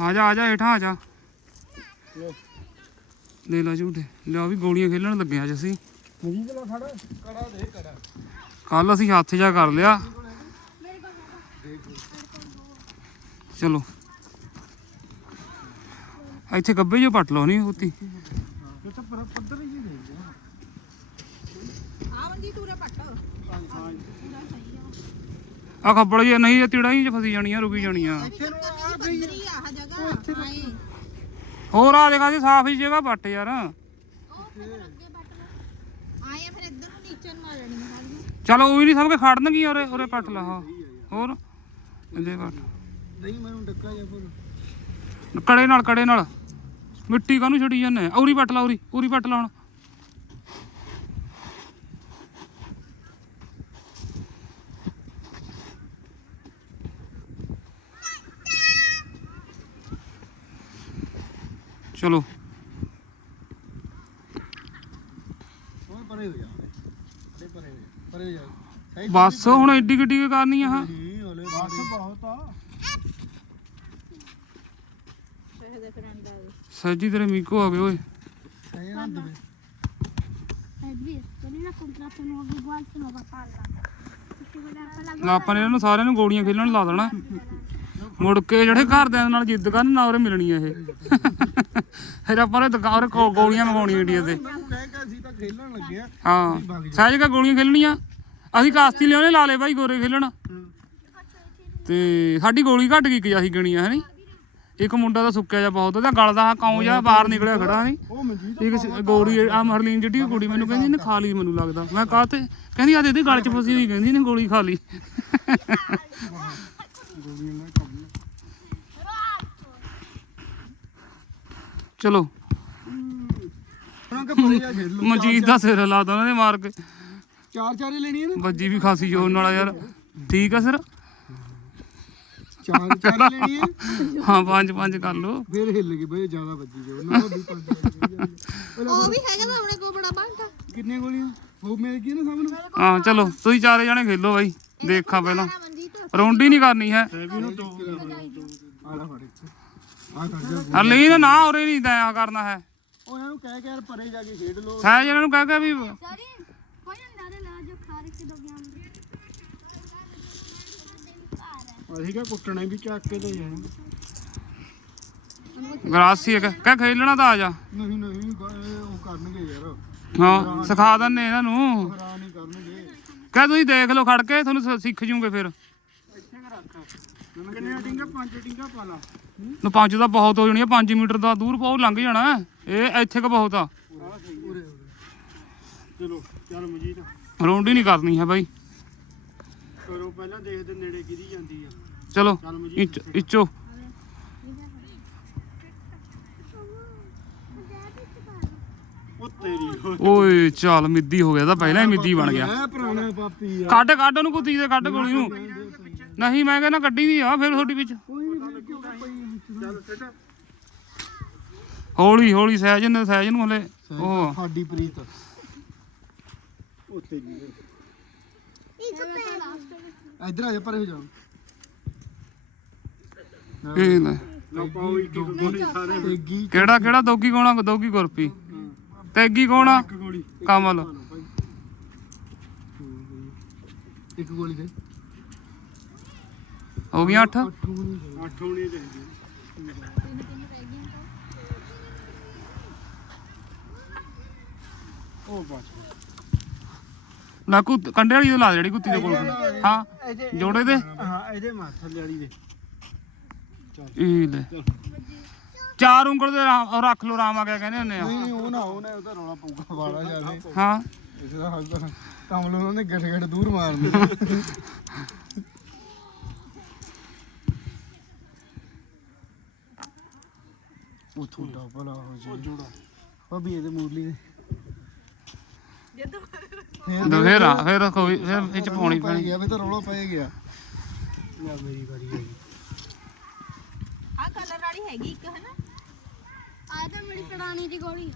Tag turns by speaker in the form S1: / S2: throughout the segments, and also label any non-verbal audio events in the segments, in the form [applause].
S1: ਆ ਜਾ ਆ ਜਾ ਹੇਠਾਂ ਆ ਜਾ। ਲੈ। ਲਾ ਝੂਟੇ ਲਿਆ ਵੀ ਗੋਲੀਆਂ ਖੇਲਣ ਲੱਗੇ ਅੱਜ ਅਸੀਂ।
S2: ਮਜੀਦ ਲਾ ਫੜ ਕੜਾ ਦੇ ਕੜਾ।
S1: ਕੱਲ ਅਸੀਂ ਹੱਥ ਜਾ ਕਰ ਲਿਆ। ਚਲੋ। ਇੱਥੇ ਗੱਬੇ ਜੋ ਪੱਟ ਲਓ ਨਹੀਂ ਹੁੰਦੀ
S2: ਇਹ ਤਾਂ ਪਰ ਪੱਧਰ ਹੀ ਦੇ ਦੇ
S3: ਆ ਬੰਦੀ ਤੂਰੇ ਪੱਟ।
S1: ਆ ਖੱਬੜ ਜੇ ਨਹੀਂ ਇਹ ਤਿੜਾ ਹੀ ਚ ਫਸੀ ਜਾਣੀਆਂ ਰੁਕੀ ਜਾਣੀਆਂ।
S2: ਇੱਥੇ ਨੂੰ
S3: ਪੱਧਰੀ ਆ ਆਹ ਜਗ੍ਹਾ। ਆਏ
S1: ਹੋਰ ਆ ਦੇਖਾ ਜੀ ਸਾਫ਼ ਹੀ ਜਗ੍ਹਾ ਪੱਟ ਯਾਰ।
S3: ਆਏ ਫਿਰ ਇੱਧਰ ਨੂੰ ਨੀਚੇ ਨੂੰ ਆ ਜਾਣੀ ਹੈ
S1: ਚਲੋ ਉਹ ਵੀ ਨਹੀਂ ਸਭ ਕੇ ਖੜਨਗੀਆਂ ਉਰੇ ਉਰੇ ਪੱਟ ਲਾ ਹਾਂ। ਹੋਰ? ਇਹਦੇ ਪੱਟ।
S2: ਨਹੀਂ ਮੈਨੂੰ ਡੱਕਾ ਜਾਂ ਫਿਰ
S1: ਕੜੇ ਨਾਲ ਕੜੇ ਨਾਲ। ਮਿੱਟੀ ਕਾਹਨੂੰ ਛੱਡੀ ਜਾਂਦੇ? ਉਰੀ ਪੱਟ ਲਾ ਉਰੀ ਉਰੀ ਪੱਟ ਲਾ ਹੁਣ। ਚਲੋ।
S2: ਪਰੇ ਹੋ ਜਾ ਅਰੇ ਪਰੇ ਹੋ ਜਾ ਪਰੇ ਹੋ ਜਾ। ਸਹੀ
S1: ਬਸ ਹੁਣ ਐਡੀ ਗੱਡੀ ਕੀ ਕਰਨੀ ਆ ਹਾਂ?
S2: ਨਹੀਂ ਹਲੇ ਬਸ ਬਹੁਤ ਆ।
S1: ਸੱਜੀ ਤੇਰੇ ਮੀਕੋ ਆ ਗਏ ਓਏ।
S2: ਸਹੀ ਨਾ ਦਵੇ
S4: Edwin, quelli là comprato nuovo guanti, nuova palla. La
S1: ਨੇ ਇਹਨਾਂ ਨੂੰ ਸਾਰਿਆਂ ਨੂੰ ਗੋਲੀਆਂ ਖੇਲਣ ਲਾ ਦੇਣਾ। ਮੁੜ ਕੇ ਜਿਹੜੇ ਘਰਦਿਆਂ ਨਾਲ ਜਿੱਦ ਕਰਨ, ਨਾ ਉਹਰੇ ਮਿਲਣੀ ਇਹ। ਫਿਰ ਆਪਾਂ ਨੇ ਦੁਕਾਨ ਉਹਦੇ ਗੋਲੀਆਂ ਮੰਗਾਉਣੀਆਂ ਇੰਡੀਆ ਤੇ।
S2: ਅਸੀਂ
S1: ਹਾਂ ਸਹਿਜ ਕਾ ਗੋਲੀਆਂ ਖੇਲਣੀਆਂ। ਅਸੀਂ ਕਾਸਤੀ ਲਿਆਉਣੇ, ਲਾ ਲੇ ਬਾਈ ਗੋਰੇ ਖੇਲਣ। ਤੇ ਸਾਡੀ ਗੋਲੀ ਘੱਟ ਗਈ ਕਿ ਅਸੀਂ ਗਣੀਆਂ, ਹੈ ਨੀ? ਇੱਕ ਮੁੰਡਾ ਤਾਂ ਸੁੱਕਿਆ ਜਾ ਬਹੁਤ, ਉਹਦਾ ਗਲ ਦਾ ਕੌਂ ਜਾ ਬਾਹਰ ਨਿਕਲਿਆ ਖੜਾ ਨਹੀਂ
S2: ਉਹ ਮਨਜੀਤ
S1: ਇੱਕ ਗੋਲੀ ਆ ਮਰਲੀਨ ਜਿਹੜੀ ਕੁੜੀ ਮੈਨੂੰ ਕਹਿੰਦੀ ਇਹਨੇ ਖਾ ਲਈ ਮੈਨੂੰ ਲੱਗਦਾ। ਮੈਂ ਕਹਾ, ਤੇ ਕਹਿੰਦੀ ਆ ਦੇ ਇਹਦੇ ਗਲ 'ਚ ਫਸੀ ਹੋਈ, ਕਹਿੰਦੀ ਇਹਨੇ ਗੋਲੀ ਖਾ ਲਈ [laughs]
S2: ਗੋਲੀਆਂ ਨਾਲ ਕੰਮ
S1: ਚਲੋ।
S2: ਉਹਨਾਂ ਕੇ ਪਰੇ ਜਾ ਖੇਡ ਲਓ
S1: ਮਨਜੀਤ ਦਾ ਸਿਰ ਲਾਤਾ ਉਹਨਾਂ ਨੇ ਮਾਰ ਕੇ।
S2: ਚਾਰ ਚਾਰੇ ਲੈਣੀ ਹੈ ਨਾ?
S1: ਵੱਜੀ ਵੀ ਖਾਸੀ ਜੋਨ ਵਾਲਾ ਯਾਰ। ਠੀਕ ਆ ਸਰ?
S2: ਚਾਰ ਚਾਰੇ ਲੈਣੀ ਹੈ
S1: ਹਾਂ ਪੰਜ ਪੰਜ ਕਰ ਲਓ।
S2: ਫੇਰ ਹਿੱਲ ਗਈ ਬਈ ਜ਼ਿਆਦਾ ਵੱਜੀ ਜੋ ਨਾ ਉਹ ਵੀ ਪੰਜ
S3: ਉਹ ਵੀ ਹੈਗਾ ਤਾਂ ਆਪਣੇ ਕੋਲ ਬੜਾ ਬਾਂਟਾ
S2: ਕਿੰਨੇ ਗੋਲੀਆਂ? ਉਹ ਮਿਲ ਗਈ ਨਾ ਨੂੰ
S1: ਹਾਂ ਚਲੋ ਤੁਸੀਂ ਚਾਰੇ ਜਣੇ ਖੇਲੋ ਬਾਈ। ਦੇਖਾਂ ਪਹਿਲਾਂ। ਰੌਂਡੀ ਨਹੀਂ ਕਰਨੀ ਹੈ।
S2: ਆਲਾ ਫੜ ਆ ਕਰ ਜਾ
S1: ਹਰਲੀਨ ਨਾ ਉਰੇ ਨਹੀਂ ਦਇਆ ਕਰਨਾ ਹੈ।
S2: ਉਹ ਇਹਨਾਂ ਨੂੰ ਕਹਿ ਕੇ ਯਾਰ ਪਰੇ ਜਾ ਕੇ ਖੇਡ ਲਓ।
S1: ਸਹਿਜ ਇਹਨਾਂ ਨੂੰ ਕਹਿ ਕੇ ਵੀ.
S2: ਅਸੀਂ ਕਿਹਾ ਕੁੱਟਣੇ ਚੱਕ ਕੇ ਲੈ ਜਾਣਾ।
S1: ਗਰਾਸੀ ਹੈ ਕਹਿ ਖੇਲਣਾ ਤਾਂ ਆ ਜਾ।
S2: ਨਹੀਂ ਨਹੀਂ ਉਹ ਕਰਨਗੇ ਯਾਰ।
S1: ਹਾਂ ਸਿਖਾ ਦਿੰਨੇ ਇਹਨਾਂ ਨੂੰ।
S2: ਹੈਰਾਨ ਹੀ ਕਰਨਗੇ।
S1: ਕਹਿ ਤੁਸੀਂ ਦੇਖ ਲਓ ਖੜ ਕੇ ਤੁਹਾਨੂੰ ਸਿੱਖ ਜੂਗੇ ਫਿਰ।
S2: ਕਿੰਨੇ ਟਿੰਗਾ ਪੰਜ ਟਿੰਗਾ ਪਾ ਲਾ।
S1: ਨੂੰ ਪੰਜ ਤਾਂ ਬਹੁਤ ਹੋ ਜਾਣੀ ਆ 5 ਮੀਟਰ ਦਾ ਦੂਰ ਬਹੁਤ ਲੰਘ ਜਾਣਾ। ਇਹ ਇੱਥੇ ਕ ਬਹੁਤ ਆ।
S2: ਚਲੋ ਚੱਲ ਮਜੀਦ।
S1: ਰੌਂਡੀ ਨਹੀਂ ਕਰਨੀ ਹੈ ਬਾਈ।
S2: ਕਰੋ ਪਹਿਲਾਂ ਦੇਖਦੇ ਨੇੜੇ ਕਿਹਦੀ ਜਾਂਦੀ ਆ।
S1: ਚਲੋ
S2: ਚੱਲ ਮਜੀਦ
S1: ਇੱਚ- ਇੱਚੋ।
S2: ਉਹ ਤੇਰੀ
S1: ਓਏ ਚੱਲ ਮਿੱਦੀ ਹੋ ਗਿਆ ਤਾਂ ਪਹਿਲਾਂ ਹੀ ਮਿੱਦੀ ਬਣ ਗਿਆ। ਕੱਢ ਕੱਢ ਉਹਨੂੰ ਕੁੱਤੀ ਦੇ ਕੱਢ ਗੋਲੀ ਨੂੰ। ਨਹੀਂ ਮੈਂ ਕਹਿੰਦਾ ਕੱਢੀ ਦੀ ਆ ਫਿਰ ਤੁਹਾਡੀ ਵਿੱਚ।
S2: ਚੱਲ ਸਿੱਟਾ
S1: ਹੌਲੀ ਹੌਲੀ ਸਹਿਜ ਨੇ ਸਹਿਜ ਨੂੰ ਹਲੇ। ਉਹ।
S2: ਸਾਡੀ ਪ੍ਰੀਤ। ਉਹ ਤੇਰੀ ਇੱਧਰ ਆ ਜਾ ਪਰੇ ਹੋ ਜਾ।
S1: ਇਹ ਲੈ
S2: ਲਓ ਪਾਓ ਇੱਕ ਇੱਕ ਗੋਲੀ ਸਾਰੇ ਤੇਗੀ
S1: ਕਿਹੜਾ ਕਿਹੜਾ ਦੋਗੀ ਕੋਣਾ ਦੋਗੀ ਗੁਰਪੀ ਤੈਗੀ ਕੋਣਾ?
S2: ਇੱਕ ਗੋਲੀ।
S1: ਕਮਲ।
S2: ਇੱਕ ਗੋਲੀ ਦੇ
S1: ਹੋ ਗਈਆਂ 8
S2: ਅੱਠ? ਹੋਣੀ ਅੱਠ ਹੋਣੀ ਚਾਹੀਦੀ ਉਹ ਬਸ
S1: ਲੈ ਕੁ ਕੰਡੇ ਵਾਲੀ ਤੋਂ ਲਾ ਦੇ ਜਿਹੜੀ ਕੁੱਤੀ ਦੇ ਕੋਲ। ਹਾਂ ਜੋੜੇ ਦੇ।
S2: ਹਾਂ ਇਹਦੇ ਮਾਰ ਥੱਲੇ ਵਾਲੀ ਦੇ।
S1: ਇਹ ਲੈ। ਚਾਰ ਉਂਗਲ ਦੇ ਰੱਖ ਲੋ ਰਾਮ ਆ ਗਿਆ ਕਹਿੰਦੇ ਹੁੰਦੇ ਆ।
S2: ਨਹੀਂ ਉਹ ਨਾ ਉਹ ਨਾ ਉਹਦਾ ਰੌਲਾ ਪਊਗਾ ਵਾਲਾ ਜਾਵੇ
S1: ਹਾਂ।
S2: ਇਸ ਦਾ ਹੱਲ ਤਾਂ ਉਹਨਾਂ ਨੇ ਗੱਡ ਗੱਡ ਦੂਰ ਮਾਰਨੀ। ਉਹ ਥੋੜਾ ਭਲਾ ਹੋ ਜਾ ਜੋੜਾ। ਉਹ ਵੀ ਇਹਦੇ ਮੂਰਲੀ ਦੇ।
S1: ਤਾਂ ਫਿਰ ਆ ਫਿਰ ਕੋਈ ਫਿਰ ਇਹ ਚ ਪਾਉਣੀ
S2: ਪੈ
S1: ਪੈਣੀ।
S2: ਗਿਆ ਵੀ ਤਾਂ ਰੌਲਾ ਪੈ ਗਿਆ। ਲੈ ਮੇਰੀ ਵਾਰੀ ਹੈਗੀ
S3: ਆ ਕਲਰ ਵਾਲੀ ਹੈਗੀ ਇੱਕ ਹਨਾ?
S4: Ah, dammi ritornare di goli.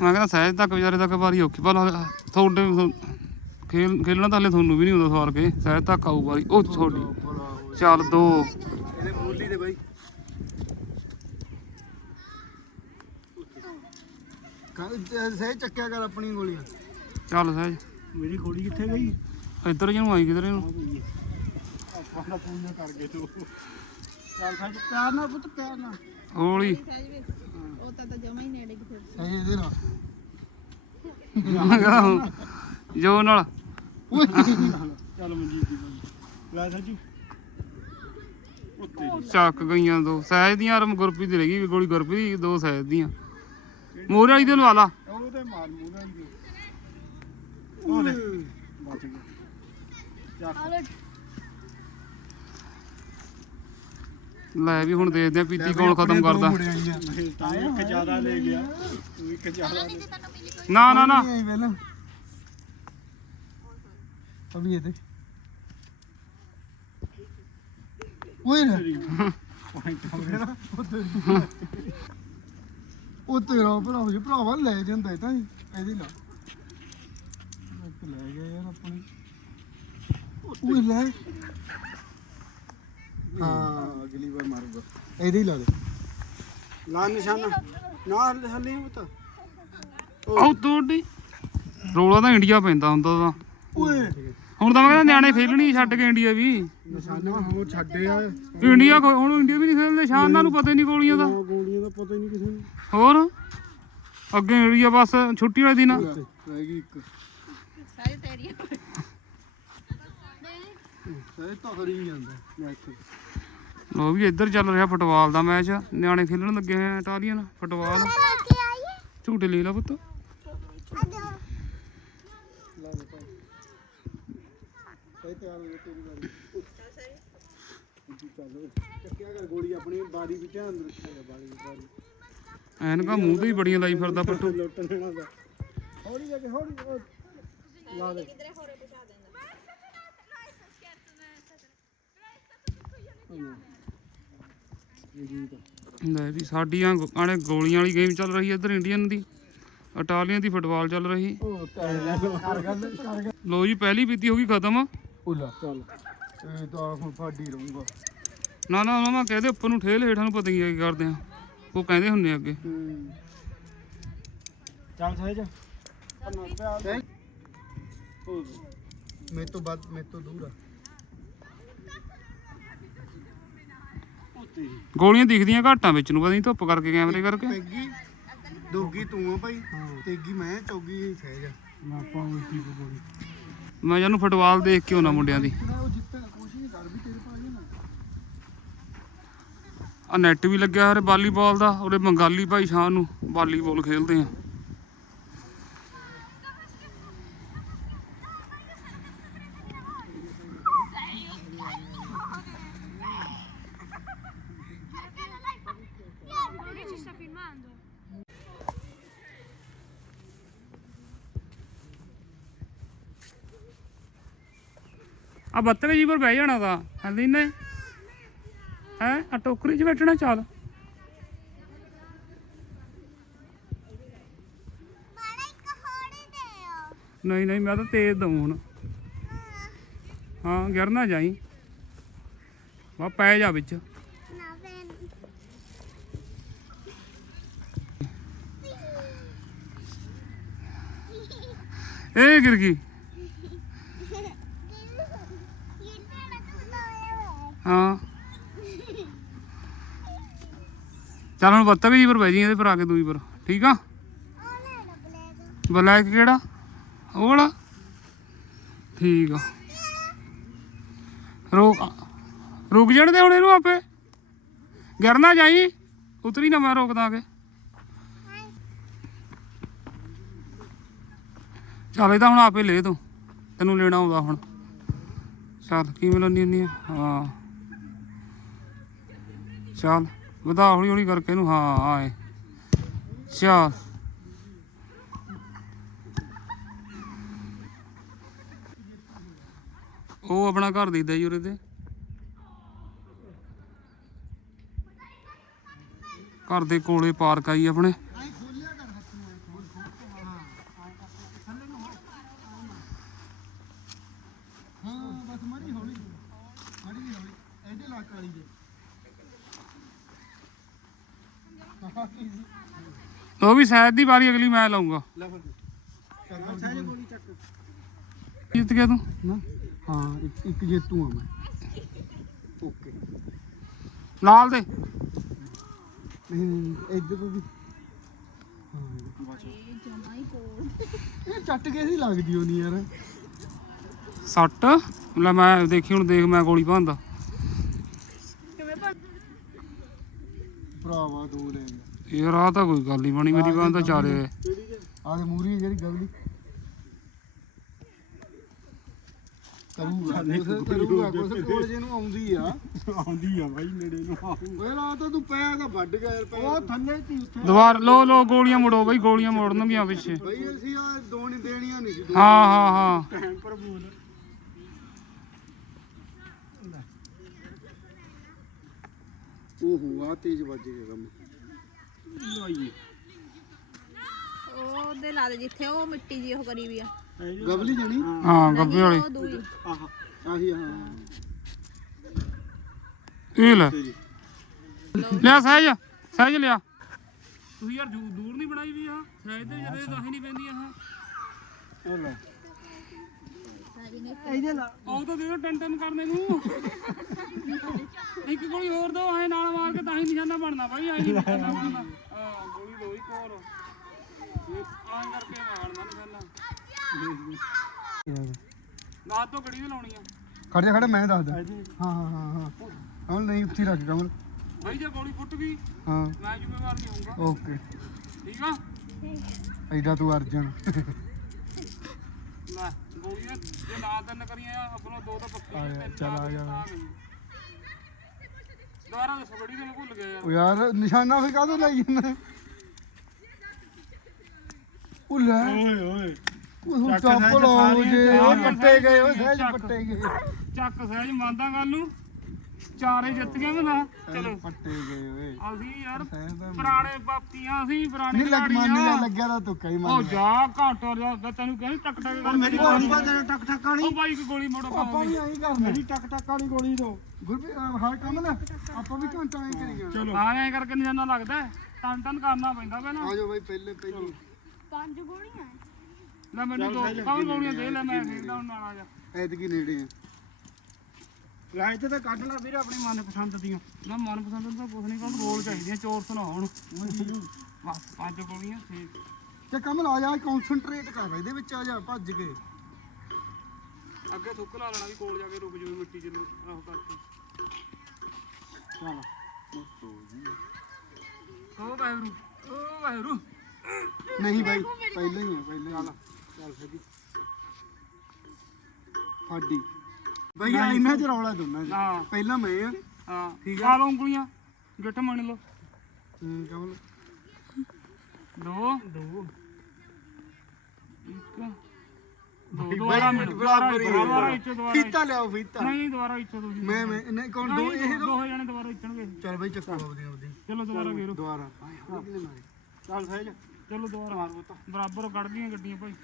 S1: ਮੈਂ ਕਹਿੰਦਾ ਸਹਿਜ ਤੱਕ ਵਿਚਾਰੇ ਤੱਕ ਵਾਰੀ ਔਖੀ। ਭਲਾ ਤੁਹਾਡੇ ਖੇਲ ਖੇਲਣਾ ਤਾਂ ਹਲੇ ਤੁਹਾਨੂੰ ਵੀ ਨਹੀਂ ਹੁੰਦਾ ਸਵਾਰ ਕੇ। ਸਹਿਜ ਤੱਕ ਆਊ ਵਾਰੀ। ਉਹ ਤੁਹਾਡੀ ਚੱਲ ਦੋ।
S2: ਇਹਦੇ ਮੂਰਲੀ ਦੇ ਬਾਈ। ਸਹਿ ਚੱਕਿਆ ਕਰ ਆਪਣੀ ਗੋਲੀਆਂ।
S1: ਚੱਲ ਸਹਿਜ।
S2: ਮੇਰੀ ਗੋਲੀ ਕਿੱਥੇ ਗਈ?
S1: ਇੱਧਰ ਜਿਹਨੂੰ ਆਈ ਕਿਧਰੇ ਨੂੰ।
S2: ਆਪਾਂ ਦਾ ਪੂਜਾ ਕਰ ਗਏ ਤੂੰ ਚੱਲ ਸਾਡੇ ਪਿਆਰ ਨਾਲ ਪੁੱਤ ਪਿਆਰ ਨਾਲ।
S1: ਹੌਲੀ
S3: ਸਹਿਜ ਉਹ ਤਾਂ ਤਾਂ ਜਮਾ ਹੀ ਨੇੜੇ ਕਿਥੇ
S2: ਸਹੀ ਇਹਦੇ ਨਾਲ।
S1: ਜੋ ਨਾਲ।
S2: ਚੱਲ ਮਨਜੀਤ ਦੀ ਗੋਲੀ ਲੈ ਸਾਜੀ ਉੱਤੇ।
S1: ਚੱਕ ਗਈਆਂ ਦੋ। ਸਹਿਜ ਦੀਆਂ ਰਮ ਗੁਰਪ੍ਰੀਤ ਦੀ ਰਹਿ ਗਈ। ਗੋਲੀ ਗੁਰਪ੍ਰੀਤ ਦੀ ਦੋ ਸਹਿਜ ਦੀਆਂ। ਮੋਰੇ ਵਾਲੀ ਤੇ ਲਵਾ ਲਾ।
S2: ਉਹ ਤੇ ਮਾਰ ਮੂੰਹ ਦੀ। ਉਹ ਲੈ ਬਚ ਗਿਆ
S1: ਲੈ ਵੀ ਹੁਣ ਦੇਖਦੇ ਆ ਪੀਤੀ ਕੌਣ ਖਤਮ ਕਰਦਾ।
S2: ਤਾਂ ਇੱਕ ਜ਼ਿਆਦਾ ਲੈ ਗਿਆ ਤੂੰ ਇੱਕ ਜ਼ਿਆਦਾ ਲੈ
S1: ਨਾ ਨਾ ਨਾ।
S2: ਆਈ ਪਹਿਲਾਂ। ਅਭੀ ਇਹਦੇ। ਓਏ ਨਾ। ਪੁਆਇੰਟ ਹੋ ਗਿਆ ਉਹ ਤੇਰਾ ਭਰਾ ਜੀ ਭਰਾਵਾ ਲੈ ਜਾਂਦਾ ਇਹ ਤਾਂ ਇਹਦੀ ਲਾ। ਇੱਕ ਲੈ ਗਿਆ ਯਾਰ ਆਪਣੀ। ਓਏ ਲੈ। ਹਾਂ ਅਗਲੀ ਵਾਰ ਮਾਰੂਗਾ। ਇਹਦੇ ਹੀ ਲਾ ਦੇ। ਲਾ ਨਿਸ਼ਾਨਾ। ਨਾ ਹੱਲੀ ਪਤਾ।
S1: ਆਉ ਤੋੜੀ ਰੋਲਾ ਤਾਂ ਇੰਡੀਆ ਪੈਂਦਾ ਹੁੰਦਾ ਤਾਂ
S2: ਓਏ।
S1: ਹੁਣ ਤਾਂ ਮੈਂ ਕਹਿੰਦਾ ਨਿਆਣੇ ਖੇਲਣੀ ਛੱਡ ਕੇ ਇੰਡੀਆ ਵੀ।
S2: ਨਿਸ਼ਾਨਾ ਹੋ ਛੱਡੇ ਆ।
S1: ਇੰਡੀਆ ਕੋ- ਹੁਣ ਇੰਡੀਆ ਵੀ ਨਹੀਂ ਖੇਲਦੇ ਸ਼ਾਨਾਂ ਨੂੰ ਪਤਾ ਹੀ ਨਹੀਂ ਗੋਲੀਆਂ ਦਾ।
S2: ਗੋਲੀਆਂ ਦਾ ਪਤਾ ਹੀ ਨਹੀਂ ਕਿਸੇ ਨੂੰ।
S1: ਹੋਰ? ਅੱਗੇ ਇੰਡੀਆ ਬਸ ਛੁੱਟੀ ਵਾਲੇ ਦਿਨ।
S2: ਰਹਿ ਗਈ ਇੱਕ।
S3: ਸਾਰੇ ਤੇਰੀਆਂ
S2: ਤਾਂ ਕਰੀ ਜਾਂਦਾ ਮੈਚ
S1: ਲੋ ਵੀ ਇੱਧਰ ਚੱਲ ਰਿਹਾ ਫੁੱਟਬਾਲ ਦਾ ਮੈਚ। ਨਿਆਣੇ ਖੇਲਣ ਲੱਗੇ ਹੋਏ ਆ ਇਟਾਲੀਅਨ ਫੁੱਟਬਾਲ। ਝੂਟੇ ਲੈ ਲਾ ਪੁੱਤ
S2: ਸਹਿ ਤਿਆਰ ਹੋ ਜਾ ਤੇਰੀ ਵਾਰੀ ਚੱਲ ਚੱਕਿਆ ਕਰ ਗੋਲੀ ਆਪਣੀ ਬਾਰੀ ਵੀ ਧਿਆਨ ਰੱਖਿਆ ਬਾਰੀ ਬਾਰੀ
S1: ਐਨਕਾਂ ਮੂੰਹ ਤੇ ਹੀ ਬੜੀਆਂ ਲਾਈ ਫਿਰਦਾ ਪੱਟੂ
S2: ਲੁੱਟ ਲੈਣਾ ਦਾ ਹੌਲੀ ਜਾ ਕੇ ਹੌਲੀ ਉਹ ਲਾ ਦੇ
S1: ਲੈ ਵੀ ਸਾਡੀਆਂ ਆਣੇ ਗੋਲੀਆਂ ਵਾਲੀ ਗੇਮ ਚੱਲ ਰਹੀ ਹੈ ਇੱਧਰ ਇੰਡੀਅਨ ਦੀ। ਇਟਾਲੀਅਨ ਦੀ ਫੁੱਟਬਾਲ ਚੱਲ ਰਹੀ।
S2: ਲੋ
S1: ਜੀ, ਪਹਿਲੀ ਪੀਤੀ ਹੋ ਗਈ ਖਤਮ
S2: ਉਲਾ ਚੱਲ। ਇਹ ਤਾਂ ਹੁਣ ਫਾਡੀ ਰਹੂੰਗਾ।
S1: ਨਾ ਨਾ ਮਾਮਾ ਕਹਦੇ ਉੱਪਰ ਨੂੰ ਠੇਲ ਹੇਠਾਂ ਨੂੰ ਪਤਾ ਹੀ ਕੀ ਕਰਦੇ ਆ। ਉਹ ਕਹਿੰਦੇ ਹੁੰਦੇ ਅੱਗੇ।
S2: ਚੱਲ ਸਹਿਜ। ਮੈਂ ਤੋਂ ਬਾਅਦ ਮੈਂ ਤੋਂ ਦੂਰ ਆ।
S1: ਗੋਲੀਆਂ ਦਿਖਦੀਆਂ ਘਾਟਾਂ ਵਿੱਚ ਨੂੰ ਪਤਾ ਨਹੀਂ ਧੁੱਪ ਕਰਕੇ ਕੈਮਰੇ ਕਰਕੇ।
S2: ਪੈਗੀ ਦੋਗੀ ਤੂੰ ਆ ਭਾਈ। ਤੇਗੀ ਮੈਂ ਚੌਗੀ ਸਹਿਜ। ਆਪਾਂ ਉਲਟੀ ਬੋਲੀ
S1: ਮੈਂ ਜਾਨੂੰ ਫੁੱਟਬਾਲ ਦੇਖ ਕੇ ਉਹਨਾਂ ਮੁੰਡਿਆਂ ਦੀ
S2: ਉਹ ਜਿੱਤਣ ਕੋਸ਼ਿਸ਼ ਕਰ ਵੀ ਤੇਰੇ ਪਾ ਨਾ
S1: ਆ ਨੈਟ ਵੀ ਲੱਗਿਆ ਹਰੇ ਵਾਲੀਬਾਲ ਦਾ, ਉਹਦੇ ਬੰਗਾਲੀ ਭਾਈ ਸ਼ਾਨ ਨੂੰ ਵਾਲੀਬਾਲ ਖੇਲਦੇ ਆ।
S4: Perché
S1: ਆ ਬੱਤਰੇ ਜੀ ਪਰ ਬਹਿ ਜਾਣਾ ਤਾਂ ਹੰਦੀ ਨੇ ਹੈ ਆ ਟੋਕਰੀ 'ਚ ਬੈਠਣਾ ਚੱਲ ਨਹੀਂ ਨਹੀਂ ਮੈਂ ਤਾਂ ਤੇਜ਼ ਦਊਂ ਹੁਣ। ਹਾਂ ਗਿਰ ਨਾ ਜਾਈ। ਵਾ ਪੈ ਜਾ ਵਿੱਚ। ਇਹ ਗਿਰ ਗਈ ਹਾਂ ਚੱਲ ਹੁਣ ਬੱਤਕ ਜੀ ਪਰ ਬਹਿ ਜੀ ਇਹਦੇ ਪਰ ਆ ਕੇ ਦੂਈ ਪਰ ਠੀਕ ਆ? ਬਲੈਕ ਕਿਹੜਾ? ਉਹ ਵਾਲਾ? ਠੀਕ ਆ। ਰੋਕ, ਰੁਕ ਜਾਣ ਦੇ ਹੁਣ ਇਹਨੂੰ ਆਪੇ। ਗਿਰਨਾ ਜਾਈ, ਉਤਰੀ ਨਾ ਮੈਂ ਰੋਕ ਦਾਂਗੇ ਚੱਲ ਇਹ ਹੁਣ ਆਪੇ ਲੈ ਤੂੰ, ਤੈਨੂੰ ਲੈਣਾ ਆਉਂਦਾ ਹੁਣ। ਚੱਲ ਕਿਵੇਂ ਲੈਣੀ ਹੁੰਦੀ ਆ? ਹਾਂ। ਚੱਲ। ਵਧਾ ਹੌਲੀ ਹੌਲੀ ਕਰਕੇ ਇਹਨੂੰ, ਹਾਂ ਆਏ ਚੱਲ ਉਹ ਆਪਣਾ ਘਰ ਦੀਦਾ ਜੀ ਉਰੇ ਤੇ। ਘਰ ਦੇ ਕੋਲੇ ਪਾਰਕ ਆਈ ਆਪਣੇ।
S2: ਹਾਂ, ਬਸ ਮੜੀ ਹੌਲੀ। ਮੜੀ ਹੌਲੀ। ਇਹਦੇ ਲਾ ਕਾਲੀ ਦੇ
S1: ਉਹ ਵੀ ਸ਼ਾਇਦ ਦੀ ਵਾਰੀ ਅਗਲੀ ਮੈਂ ਲਾਉਂਗਾ। ਜਿੱਤ ਗਿਆ ਤੂੰ?
S2: ਨਾ। ਹਾਂ ਇੱਕ ਇੱਕ ਜੇਤੂ ਆ ਮੈਂ। ਓਕੇ।
S1: ਲਾਲ ਦੇ।
S2: ਨਹੀਂ ਨਹੀਂ ਇੱਧਰ ਤੋਂ ਵੀ।
S3: ਹੀ
S2: ਇਹ ਚੱਟ ਕੇ ਸੀ ਲੱਗਦੀ ਹੋਣੀ ਯਾਰ?
S1: ਸੱਟ? ਲੈ ਮੈਂ ਦੇਖੀ ਹੁਣ ਦੇਖ ਮੈਂ ਗੋਲੀ ਭਾਂਦਾ
S3: ਕਿਵੇਂ ਭਰ
S2: ਭਰਾਵਾ ਦੋ ਲੈ ਗਿਆ
S1: ਯਾਰ ਆ ਤਾਂ ਕੋਈ ਗੱਲ ਨਹੀਂ ਬਣੀ ਮੇਰੀ ਬਾਂਹ ਤਾਂ ਚਾਰੇ ਹੋਏ
S2: ਆ। ਦੇ ਮੂਰੀ ਜਿਹੜੀ ਗਵਲੀ ਕਰੂਗਾ ਕੁਛ ਕਰੂਗਾ ਕੁਛ ਕੋਲ ਜੇ ਨੂੰ ਆਉਂਦੀ ਆ।
S5: ਆਉਂਦੀ ਆ ਬਾਈ ਨੇੜੇ ਨੂੰ
S2: ਓਏ ਰਾ ਤਾਂ ਤੂੰ ਪਿਆ ਤਾਂ ਵੱਢ ਗਿਆ ਯਾਰ ਉਹ ਥੱਲੇ ਤੀ ਉੱਥੇ।
S1: ਦੁਬਾਰ ਲੋ ਲੋ ਗੋਲੀਆਂ ਮੋੜੋ ਬਈ ਗੋਲੀਆਂ ਮੋੜਨਗੀਆਂ ਪਿੱਛੇ।
S2: ਬਈ ਅਸੀਂ ਆ ਦੋ ਨਹੀਂ ਦੇਣੀਆਂ ਨਹੀਂ ਸੀ ਦੋ
S1: ਹਾਂ ਹਾਂ ਹਾਂ।
S5: ਟਾਈਮ ਪਰ ਬੋਲ।
S2: ਓਹੋ ਆ ਤੇਜ਼ ਵੱਜ ਗਿਆ ਕੰਮ।
S5: ਲਾਈਏ।
S3: ਉਹਦੇ ਲਾ ਦੇ ਜਿੱਥੇ ਉਹ ਮਿੱਟੀ ਜੀ ਉਹ ਕਰੀ ਵੀ ਆ।
S2: ਗਵਲੀ ਜਣੀ?
S1: ਹਾਂ ਗੱਬੇ ਵਾਲੀ।
S3: ਉਹ ਦੂਈ।
S5: ਆਹ
S2: ਆਹੀ ਹਾਂ
S1: ਇਹ ਲੈ। ਲਿਆ ਸਹਿਜ ਸਹਿਜ ਲਿਆ। ਤੁਸੀਂ ਯਾਰ ਦੂ- ਦੂਰ ਨਹੀਂ ਬਣਾਈ ਵੀ ਆ ਸਹਿਜ ਤੇ ਜਦੇ ਤਾਂ ਹੀ ਨਹੀਂ ਪੈਂਦੀ ਆਹ।
S5: ਇਹ ਲੈ।
S1: ਉਹ ਤਾਂ ਦੇ ਟਨ ਟਨ ਕਰਨੇ ਨੂੰ। ਇੱਕ ਗੋਲੀ ਹੋਰ ਦੋ ਐ ਨਾਲ ਮਾਰ ਕੇ ਤਾਂ ਹੀ ਨਿਸ਼ਾਨਾ ਬਣਨਾ ਬਾਈ ਐ ਨਹੀਂ ਨਿਸ਼ਾਨਾ ਬਣਨਾ। ਹਾਂ ਗੋਲੀ ਦੋ ਇੱਕ ਹੋਰ। ਐਂ ਕਰਕੇ ਮਾਰਨਾ ਨਿਸ਼ਾਨਾ ਨਾ ਤੋਂ ਗੜੀ ਵੀ ਲਾਉਣੀ ਆ
S2: ਖੜ ਜਾ ਖੜ ਮੈਂ ਦੱਸਦਾ। ਹਾਂ ਹਾਂ ਹਾਂ ਹਾਂ। ਕਮਲ ਨਹੀਂ ਉੱਥੇ ਰੱਖ ਕਮਲ।
S1: ਬਾਈ ਜੇ ਗੋਲੀ ਫੁੱਟ ਗਈ
S2: ਹਾਂ।
S1: ਮੈਂ ਜ਼ਿੰਮੇਵਾਰ ਨਹੀਂ ਹੋਊਗਾ।
S2: ਓਕੇ।
S1: ਠੀਕ ਆ?
S2: ਐਡਾ ਤੂੰ ਅਰਜਨ।
S1: ਲੈ ਗੋਲੀਆਂ ਜੇ ਨਾ ਤਿੰਨ ਕਰੀਆਂ ਆ ਆਪਣਾ ਦੋ ਤਾਂ ਪੱਕੀ
S2: ਆ
S1: ਤਿੰਨ
S2: ਚੱਲ ਆ
S1: ਆ
S2: ਜਾ।
S1: ਗੜੀ ਭੁੱਲ ਗਿਆ ਯਾਰ
S2: ਉਹ ਯਾਰ ਨਿਸ਼ਾਨਾ ਫੇ ਕਾਹਦੋਂ ਲਾਈ ਜਾਂਦਾ ਉਹ ਲੈ।
S5: ਓਏ ਓਏ।
S2: ਉਹ
S5: ਚੱਕ
S2: ਜੇ
S5: ਤੇ
S2: ਉਹ ਪੱਟੇ ਗਏ ਉਹ। ਸਹਿਜ ਪੱਟੇ ਗਏ।
S1: ਚੱਕ ਸਹਿਜ ਮੰਨਦਾ ਗੱਲ ਨੂੰ? ਚਾਰੇ ਜਿੱਤ ਗਏ ਮੈਂ ਨਾ। ਚਲੋ
S2: ਪੱਟੇ ਗਏ ਓਏ।
S1: ਅਸੀਂ ਯਾਰ ਪੁਰਾਣੇ ਬਾਪੀਆਂ ਅਸੀਂ ਪੁਰਾਣੇ
S2: ਨਹੀਂ ਲੱਗ ਮੰਨ
S1: ਆ।
S2: ਲੱਗਿਆ ਤਾਂ ਤੁੱਕਾ ਹੀ
S1: ਉਹ
S2: ਮੰਨ ਲਿਆ
S1: ਜਾ ਘੱਟ ਹੋ ਜਾ ਤੈਨੂੰ ਕਹਿੰਦੀ ਟਕ ਟਕ ਕਰ
S5: ਮੇਰੀ ਗੋਲੀ ਦਾ। ਤੇਰੇ ਟਕ ਟਕ ਵਾਲੀ।
S1: ਉਹ ਬਾਈ ਇੱਕ ਗੋਲੀ ਮੋੜੋ
S2: ਆਪਾਂ ਵੀ ਐਂ ਕਰਨਾ
S5: ਮੇਰੀ ਟਕ ਟਕ ਵਾਲੀ ਗੋਲੀ ਦੋ।
S2: ਗੁਰਪ੍ਰੀਤ ਹਰ ਕੰਮ ਨਾ ਆਪਾਂ ਵੀ ਘੰਟਾ ਐਂ ਕਰੀ ਜਾਣਾ
S5: ਚਲੋ।
S1: ਹਾਂ ਐਂ ਕਰਕੇ ਨਿਸ਼ਾਨਾ ਲੱਗਦਾ ਹੈ। ਟਨ ਟਨ ਕਰਨਾ ਪੈਂਦਾ ਵੇ ਨਾ।
S2: ਆ ਜਾਓ ਬਾਈ ਪਹਿਲੇ ਪਹਿਲੀ।
S4: ਪੰਜ ਗੋਲੀਆਂ?
S1: ਲੈ ਮੈਨੂੰ ਦੋ ਕੌਣ ਗੋਲੀਆਂ ਦੇ ਲੈ ਮੈਂ ਖੇਡਦਾ ਹੁਣ ਨਾਲ ਆ ਜਾ।
S2: ਐਤਕੀ ਨੇੜੇ ਆ।
S5: ਤਾਂ ਕੱਢ ਲੈ ਵੀਰ ਆਪਣੀ ਮਨਪਸੰਦ ਦੀਆਂ।
S1: ਨਾ ਮਨਪਸੰਦ ਤਾਂ ਕੁਝ ਨਹੀਂ ਕੋਲ ਗੋਲ ਚਾਹੀਦੀਆਂ ਚੋਰ ਸੁਣਾਉਣ ਬਸ ਪੰਜ ਗੋਲੀਆਂ ਠੀਕ
S2: ਤੇ ਕਮਲ ਆ ਜਾ ਕਨਸੈਂਟਰੇਟ ਕਰ ਇਹਦੇ ਵਿੱਚ ਆ ਜਾ ਭੱਜ ਕੇ।
S1: ਅੱਗੇ ਥੁੱਕ ਲਾ ਲੈਣਾ ਵੀ ਕੋਲ ਜਾ ਕੇ ਰੁਕ ਜਾਵੇ ਮਿੱਟੀ ਚ ਆਹ ਕਰਕੇ।
S5: ਚਲ।
S1: ਓ ਵਾਹਿਗੁਰੂ ਓ ਵਾਹਿਗੁਰੂ।
S2: ਨਹੀਂ ਬਾਈ ਪਹਿਲਾਂ ਹੀ ਆ ਪਹਿਲਾਂ ਹੀ ਚੱਲ ਸਕੀ ਫਾਡੀ ਬਾਈ ਆ ਇਹਨਾਂ ਚ ਰੌਲਾ ਦੋਨਾਂ ਚ
S1: ਹਾਂ।
S2: ਪਹਿਲਾਂ ਮੈਂ ਆ।
S1: ਹਾਂ।
S2: ਠੀਕ
S1: ਖਾ ਲਓ ਉਂਗਲੀਆਂ ਗਿੱਠ ਮੰਨ ਲਓ।
S2: ਹੂੰ ਕਮਲ
S1: ਦੋ। ਦੋ। ਇੱਕ। ਦੋ ਦੁਬਾਰਾ ਮਿੰਟ ਦੁਬਾਰਾ
S2: ਬਰਾਬਰ ਹੀ
S1: ਦੁਬਾਰਾ ਇੱਚੋ ਦੁਬਾਰਾ
S2: ਫੀਤਾ ਲਿਆਓ ਫੀਤਾ।
S1: ਨਹੀਂ ਦੁਬਾਰਾ ਇੱਚੋ ਤੁਸੀਂ
S2: ਮੈਂ ਮੈਂ ਨਹੀਂ ਕੌਣ ਦੋ? ਇਹ ਦੋ।
S1: ਦੋ ਜਣੇ ਦੁਬਾਰਾ ਇੱਚਣਗੇ
S2: ਚੱਲ ਬਾਈ ਚੱਕੋ ਆਪਦੀ ਆਪਦੀ
S1: ਚਲੋ ਦੁਬਾਰਾ ਫੇਰੋ
S2: ਦੁਬਾਰਾ। ਆਏ ਹੌਲੀ ਕਿਨੇ ਮਾਰੇ
S5: ਚੱਲ ਸਹਿਜ।
S1: ਚਲੋ ਦੁਬਾਰਾ। ਮਾਰ ਬਤਾ ਬਰਾਬਰ ਕੱਢ ਦੀਆਂ ਗੱਡੀਆਂ ਭਾਈ।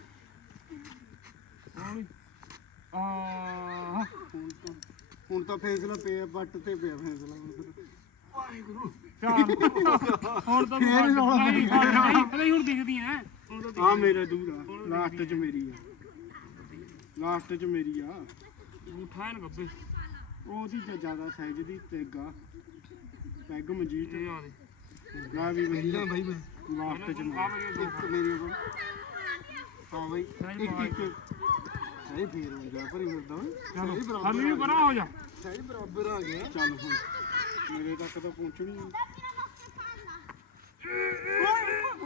S1: ਹੌਲੀ ਆ
S2: ਹੁਣ ਤਾਂ ਹੁਣ ਤਾਂ ਫੈਸਲਾ ਪਿਆ ਪੱਟ ਤੇ ਪਿਆ ਫੈਸਲਾ।
S1: ਚਾਰ ਹੁਣ ਤਾਂ ਨਹੀਂ ਨਹੀਂ। ਨਹੀਂ ਹੁਣ ਦਿਖਦੀਆਂ ਐ। ਹੁਣ ਤਾਂ
S5: ਆ ਮੇਰੇ ਦੂਰ ਆ। ਲਾਸਟ ਚ ਮੇਰੀ ਆ। ਲਾਸਟ ਚ ਮੇਰੀ ਆ।
S1: ਉਠਾਇਨ ਗੱਬੇ।
S5: ਉਹਦੀ ਤਾਂ ਜ਼ਿਆਦਾ ਸਾਈਜ਼ ਦੀ ਪੈਗ ਆ। ਪੈਗ ਮਜੀਦ
S1: ਇਹ ਆ ਦੇ।
S5: ਨਾ ਵੀ
S2: ਪਹਿਲਾਂ ਬਾਈ ਮੈਂ।
S5: ਲਾਸਟ ਚ
S1: ਮੇਰੀ
S2: ਇੱਕ ਮੇਰੇ ਕੋਲ ਹਾਂ ਬਾਈ ਇੱਕ ਇੱਕ। ਸਹੀ ਫੇਰ ਹੋ ਗਿਆ ਭਰੀ ਫਿਰਦਾ ਓਏ। ਸਹੀ ਬਰਾਬਰ
S1: ਹਲੀ ਵੀ ਪਰਾਂ ਹੋ ਜਾ।
S2: ਸਹੀ ਬਰਾਬਰ ਆ ਗਿਆ
S5: ਚੱਲ ਹੁਣ। ਮੇਰੇ ਤੱਕ ਤਾਂ ਪਹੁੰਚਣੀ ਆ।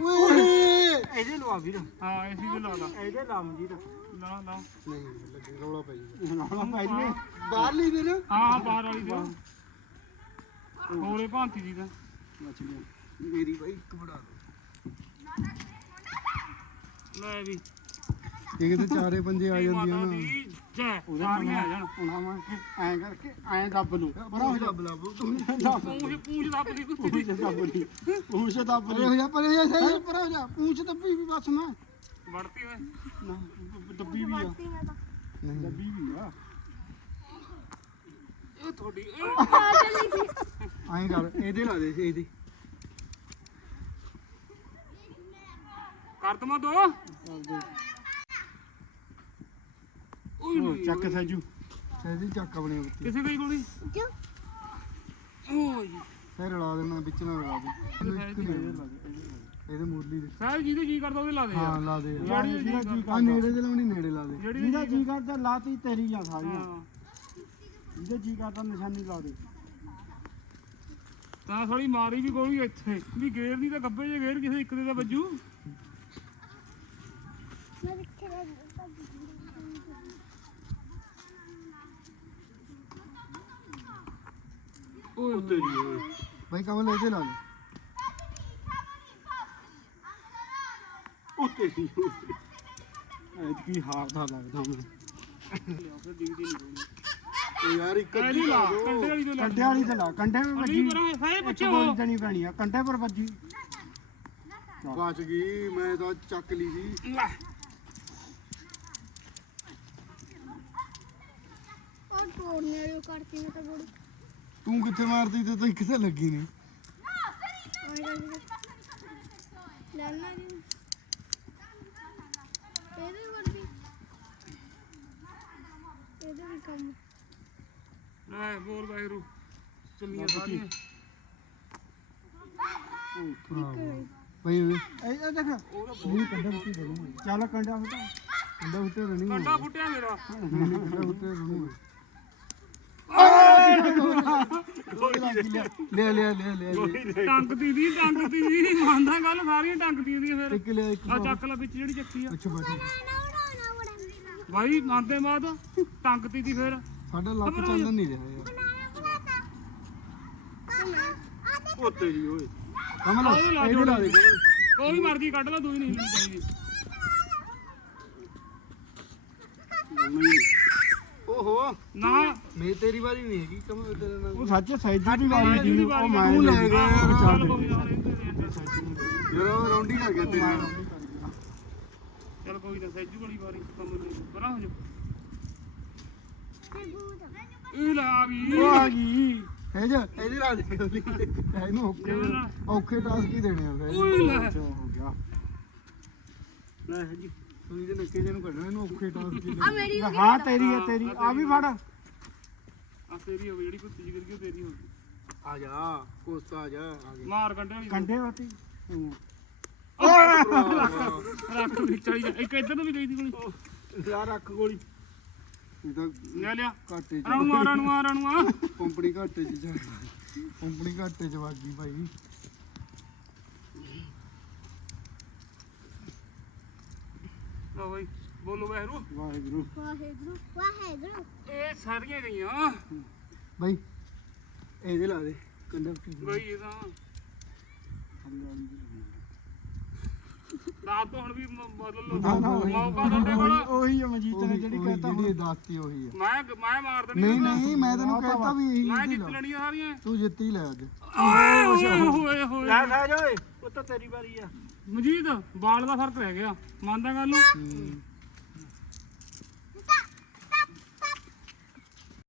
S2: ਓਏ
S5: ਇਹਦੇ ਲਵਾ ਵੀਰ।
S1: ਹਾਂ ਏਸੀ ਤੇ ਲਾ ਲਾ।
S5: ਇਹਦੇ ਲਾ ਮਜੀਦ
S1: ਲਾ ਲਾ।
S2: ਨਹੀਂ ਲੱਗੀ ਰੌਲਾ ਪੈ ਜਾਊਗਾ
S5: ਨਾ ਪੈ ਜਵੇ
S2: ਬਾਹਰਲੀ ਦੇ ਨਾ
S1: ਹਾਂ ਹਾਂ ਬਾਹਰ ਵਾਲੀ ਦੇ ਹੋਰੇ। ਭਾਂਤੀ ਦੀ। ਤਾਂ
S5: ਬਚ ਗਿਆ।
S2: ਮੇਰੀ ਬਾਈ ਇੱਕ ਬੜਾ ਦੋ।
S1: ਲੈ ਵੀ।
S2: ਇਹ ਕਿਤੇ ਚਾਰੇ ਪੰਜੇ ਆ ਜਾਂਦੀਆਂ ਨਾ।
S1: ਜੈ। ਸਾਰੀਆਂ ਆ ਜਾਣ।
S5: ਉਹਨਾਂ ਵਾਂ ਕਿ ਐਂ ਕਰਕੇ ਐਂ ਦੱਬ ਲੂ
S2: ਬੜਾ ਹੋ ਜਾ। ਬਲਾਬੋ ਤੂੰ
S1: ਪੂੰਛ ਪੂੰਛ ਦੱਬ ਦੀ
S5: ਪੂਛ ਦੱਬ ਲਈ ਪੂਛ ਦੱਬ
S2: ਪਰੇ ਹੋ ਜਾ ਪਰੇ ਜਾ ਸਹੀ ਪਰੇ ਹੋ ਜਾ। ਪੂੰਛ ਦੱਬੀ ਵੀ ਬਸ ਨਾ
S1: ਵੜਤੀ ਓਏ।
S5: ਨਾ ਦੱਬੀ ਵੀ ਆ।
S2: ਨਹੀਂ।
S5: ਦੱਬੀ ਵੀ ਆ।
S1: ਇਹ ਤੁਹਾਡੀ
S2: ਐਂ ਕਰ ਇਹਦੇ ਲਾ ਦੇ ਇਹਦੇ।
S1: ਕਰ ਤਮਾ ਦੋ। ਓਏ
S5: ਚੱਕ ਸੈਜੂ।
S2: ਸਹਿਜੀ ਚੱਕ ਆਪਣੀ ਬੱਤੀ
S1: ਕਿਸੇ ਗਈ ਗੋਲੀ
S4: ਕਿਉਂ
S1: ਓਏ
S2: ਫੇਰ ਰਲਾ ਦੇਣਾ ਵਿੱਚ ਨਾਲ ਰਲਾ ਦੇ। ਇਹਦੇ ਮੂਰਲੀ ਦੇ।
S1: ਸਾਹਿਬ ਜਿਹਦੇ ਜੀ ਕਰਦਾ ਉਹਦੇ ਲਾ ਦੇ
S2: ਹਾਂ ਲਾ ਦੇ।
S1: ਜਿਹੜੀ ਜੀ
S2: ਆ ਨੇੜੇ ਦੇ ਲਾਉਣੀ ਨੇੜੇ ਲਾ ਦੇ।
S1: ਜਿਹੜੀ
S5: ਜਿਹਦਾ ਜੀ ਕਰਦਾ ਲਾਤੀ ਤੇਰੀ ਆ ਸਾਰੀਆਂ।
S1: ਹਾਂ।
S5: ਜਿਹਦਾ ਜੀ ਕਰਦਾ ਨਿਸ਼ਾਨੀ ਲਾ ਦੇ।
S1: ਤਾਂ ਥੋੜੀ ਮਾਰੀ ਵੀ ਗੋਲੀ ਇੱਥੇ। ਵੀ ਗੇਰ ਨਹੀਂ ਤਾਂ ਗੱਬੇ ਜੇ ਗੇਰ ਕਿਸੇ ਇੱਕ ਦੇ ਤਾਂ ਵੱਜੂ।
S4: ਮੈਂ ਕਿੱਥੇ ਰਹਿ
S1: ਓਏ
S5: ਤੇਰੀ ਓਏ
S2: ਬਾਈ ਕਮਲ ਇਹਦੇ ਲਾ ਦੇ
S5: ਉਹ ਤੇਰੀ ਐਤਕੀ ਲੱਗਦਾ ਮੈਂ
S1: ਫਿਰ ਦਿਖਦੀ ਨਹੀਂ ਗੋਲੀ
S2: ਉਹ ਯਾਰ ਇੱਕ
S1: ਕਾਹਦੀ ਲਾ ਕੰਡੇ ਵਾਲੀ ਤੋਂ ਲਾ
S5: ਕੰਡੇ ਵਾਲੀ ਤੇ ਲਾ ਕੰਡੇ ਵਿੱਚ ਵੱਜੀ।
S1: ਪਰ ਸਾਰੇ ਪਿੱਛੇ। ਹੋ
S5: ਗੋਲੀ ਦੇਣੀ ਪੈਣੀ ਆ ਕੰਡੇ ਪਰ ਵੱਜੀ।
S2: ਬਚ ਗਈ ਮੈਂ ਤਾਂ ਚੱਕ ਲਈ ਸੀ।
S1: ਲੈ।
S4: ਉਹ ਤੋੜਨੇ ਵਾਲੀ ਉਹ ਕਰਤੀ ਮੈਂ ਤਾਂ ਬੜੀ
S2: ਤੂੰ ਕਿੱਥੇ ਮਾਰਦੀ? ਤੇ ਤੂੰ ਕਿੱਥੇ ਲੱਗੀ ਨਹੀਂ।
S4: ਲੈਣਾ ਜੀ ਇਹਦੇ ਵਰਗੀ ਇਹਦੇ ਵੀ ਕੰਮ
S1: ਲੈ ਬੋਲ ਵਾਹਿਗੁਰੂ ਚੱਲੀਆਂ ਸਾਰੀਆਂ
S2: ਬਾਈ ਇਹ
S5: ਦੇਖ। ਨਹੀਂ ਕੰਡੇ ਦੂੰਗਾ ਚੱਲ ਕੰਡਾ ਹੁੰਦਾ
S2: ਕੰਡਾ ਉੱਤੇ ਰਣੀ
S1: ਕੰਡਾ ਫੁੱਟਿਆ ਮੇਰਾ।
S2: ਕੰਡਾ ਉੱਤੇ ਰਣੀ ਲੈ ਲੈ ਲੈ ਲੈ ਲੈ
S1: ਟੰਗਦੀ ਦੀ ਟੰਗਦੀ ਮੰਨਦਾ ਗੱਲ ਸਾਰੀਆਂ ਟੰਗਦੀਆਂ ਦੀਆਂ ਫਿਰ
S2: ਇੱਕ ਲੈ ਇੱਕ
S1: ਆ ਚੱਕ ਲੈ ਵਿੱਚ ਜਿਹੜੀ ਚੱਕੀ ਆ
S2: ਅੱਛਾ ਬੈਠੀ
S1: ਭਾਈ ਮੰਨਦੇ ਬਾਅਦ ਟੰਗਦੀ ਦੀ ਫਿਰ
S2: ਸਾਡਾ ਲੱਕ ਚੱਲਣ ਨਹੀਂ। ਰਿਹਾ ਯਾਰ
S5: ਉਹ ਤੇਰੀ ਓਏ
S2: ਕਮਲ
S1: ਉਹ ਲਾ
S2: ਲਾ ਦੇ
S1: ਕੋਈ ਮਰਜ਼ੀ ਕੱਢ ਲਾ ਦੂਈ ਨਹੀਂ ਚਾਹੀਦੀ
S2: ਓਹੋ।
S1: ਨਾ।
S2: ਮੈਂ ਤੇਰੀ ਵਾਰੀ ਨਹੀਂ ਹੈਗੀ ਕਮਲ ਤੇਰੇ ਨਾਲ
S5: ਉਹ ਸੱਚ ਸੈਜੂ ਦੀ ਵਾਰੀ ਉਹ ਮੈਂ
S2: ਤੂੰ ਲੈ ਗਿਆ ਯਾਰ
S1: ਚੱਲ
S2: ਉਹ ਰੌਂਡੀ ਗਿਆ ਤੇਰੀ ਨਾਲ।
S1: ਚੱਲ ਕੋਈ ਨਾ ਸੈਜੂ ਵਾਲੀ ਵਾਰੀ ਕੰਮ ਨਹੀਂ। ਬਣਾ ਹੋ ਜਾ। ਇਹ ਲਾ ਗਈ।
S5: ਉਹ ਆ ਗਈ।
S2: ਹੈ ਜਾ ਇਹਦੇ ਲਾ ਦੇ ਇਹਨੂੰ ਔਖੇ ਔਖੇ ਟਾਸਕ ਹੀ ਦੇਣੇ ਆ
S1: ਓਏ ਲੈ।
S5: ਹੋ ਗਿਆ। ਲੈ ਜੀ।
S2: ਤੂੰ ਇਹਦੇ ਨੱਕੇ ਜਿਹੇ ਨੂੰ ਕੱਢਣਾ ਇਹਨੂੰ ਔਖੇ ਟਾਸਕ ਹੀ
S4: ਆ ਮੇਰੀ ਹੋ ਗਈ
S5: ਹਾਂ ਤੇਰੀ ਹੈ ਤੇਰੀ। ਆ ਵੀ ਫੜ।
S1: ਆ ਤੇਰੀ ਹੋ ਗਈ ਜਿਹੜੀ ਕੁੱਤੀ ਜਿਹੀ ਕਰਕੇ ਤੇਰੀ ਹੋ ਗਈ
S2: ਆ ਜਾ ਕੋਸਤਾ ਆ ਜਾ ਆ ਗਿਆ।
S1: ਮਾਰ ਕੰਡੇ ਵਾਲੀ।
S5: ਕੰਡੇ ਵਾਤੀ?
S1: ਰੱਖ ਵਿੱਚ ਵਾਲੀ ਜਾ- ਇੱਕ ਇੱਧਰ ਨੂੰ ਵੀ ਗਈ ਦੀ ਗੋਲੀ।
S5: ਯਾਰ ਰੱਖ ਗੋਲੀ।
S2: ਇਹ ਤਾਂ
S1: ਲੈ ਲਿਆ।
S2: ਘਾਟੇ ਚ
S1: ਰਣੂਆ ਰਣੂਆ ਰਣੂਆ।
S2: ਕੰਪਨੀ ਘਾਟੇ ਚ ਜਾ ਕੰਪਨੀ ਘਾਟੇ ਚ ਵਗ ਗਈ ਭਾਈ।
S1: ਲਓ ਬਾਈ। ਬੋਲੋ ਬਹਿਰੂ
S5: ਵਾਹਿਗੁਰੂ।
S4: ਵਾਹਿਗੁਰੂ ਵਾਹਿਗੁਰੂ।
S1: ਇਹ ਸਾਰੀਆਂ ਗਈਆਂ।
S2: ਭਾਈ ਇਹਦੇ ਲਾ ਦੇ ਕੰਡਾ ਉੱਤੇ
S1: ਗਈ ਇਹ ਤਾਂ ਰਾਤ ਤੋਂ ਹੁਣ ਵੀ ਮ- ਬਦਲ ਲਓ
S2: ਨਾ, ਨਾ, ਉਹੀ-
S1: ਮੌਕਾ ਤੁਹਾਡੇ ਕੋਲ।
S5: ਉਹੀ ਆ ਮਜੀਤ ਨੇ
S2: ਉਹੀ-
S5: ਜਿਹੜੀ ਕਹਤਾ
S2: ਜਿਹੜੀ ਦੱਸਤੀ ਉਹੀ ਆ।
S1: ਮੈਂ ਮੈਂ ਮਾਰ ਦੇਣੀ
S2: ਨਹੀਂ ਨਹੀਂ ਮੈਂ ਤੈਨੂੰ ਕਹਿਤਾ ਵੀ ਇਹੀ
S1: ਮੈਂ
S2: ਇਹਦੀ
S1: ਜਿੱਤ
S2: ਲਾ।
S1: ਲੈਣੀਆਂ ਸਾਰੀਆਂ।
S2: ਤੂੰ ਜਿੱਤੀ ਲੈ ਅੱਜ।
S1: ਓਏ ਹੋਏ ਹੋਏ
S5: ਲੈ ਸਾਜ ਓਏ ਉਹ ਤਾਂ ਤੇਰੀ ਵਾਰੀ ਆ।
S1: ਮਜੀਦ ਬਾਲ ਦਾ ਫ਼ਰਕ ਰਹਿ ਗਿਆ। ਮੰਨਦਾ ਗੱਲ ਨੂੰ?